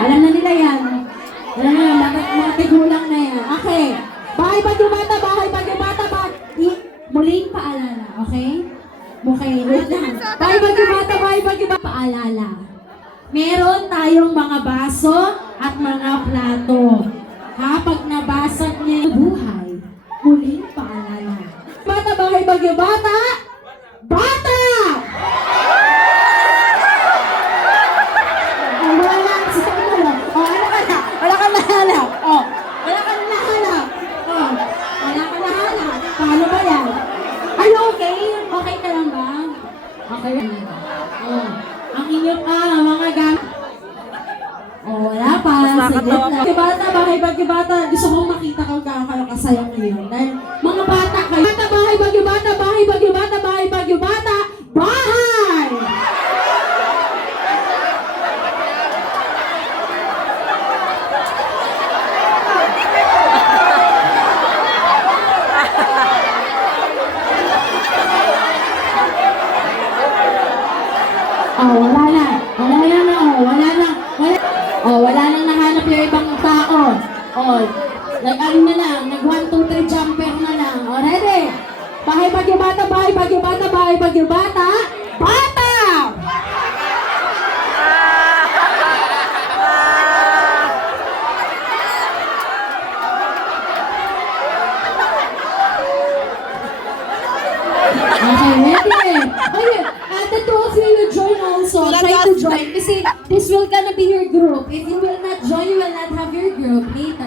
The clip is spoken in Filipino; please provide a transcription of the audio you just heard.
Alam na nila yan. Alam na, mga tigulang na yan. Okay. Bahay Bagyo Bata, bahay Bagyo Bata, muling paalala, okay? Okay, wait lang. Bahay Bagyo Bata, bahay Bagyo Bata, paalala. Meron tayong mga baso at mga plato. Kapag nabasag niya yung buhay, muling paalala. Bata, bahay Bagyo Bata, bata! Wala si Samuel. Wala ka na. Wala ka nahanap. Wala ka nahanap. Wala ka nahanap. Paano ba yan? Are you okay? Okay ka lang ba? Okay lang. Ang inyong mga gamit. Wala pa. Sige na. Bata, bahay Bagyo Bata. Gusto kong makita kung kayo kasaya ngayon. Dahil mga bata kayo. Bata, bahay Bagyo Bata, bahay Bagyo Bata, bahay Bagyo Bata, bahay! Wala na. Wala nang nahanap yung ibang tao. Nag-ano na lang, nag 1, 2, 3 jumper na lang. Ready? Bahay Bagyo Bata, bahay Bagyo Bata, bahay Bagyo Bata, bata! Okay, ready? Okay, the two of you join also. Try to join kasi this will gonna be your group. If you will not join, you will not have your group later.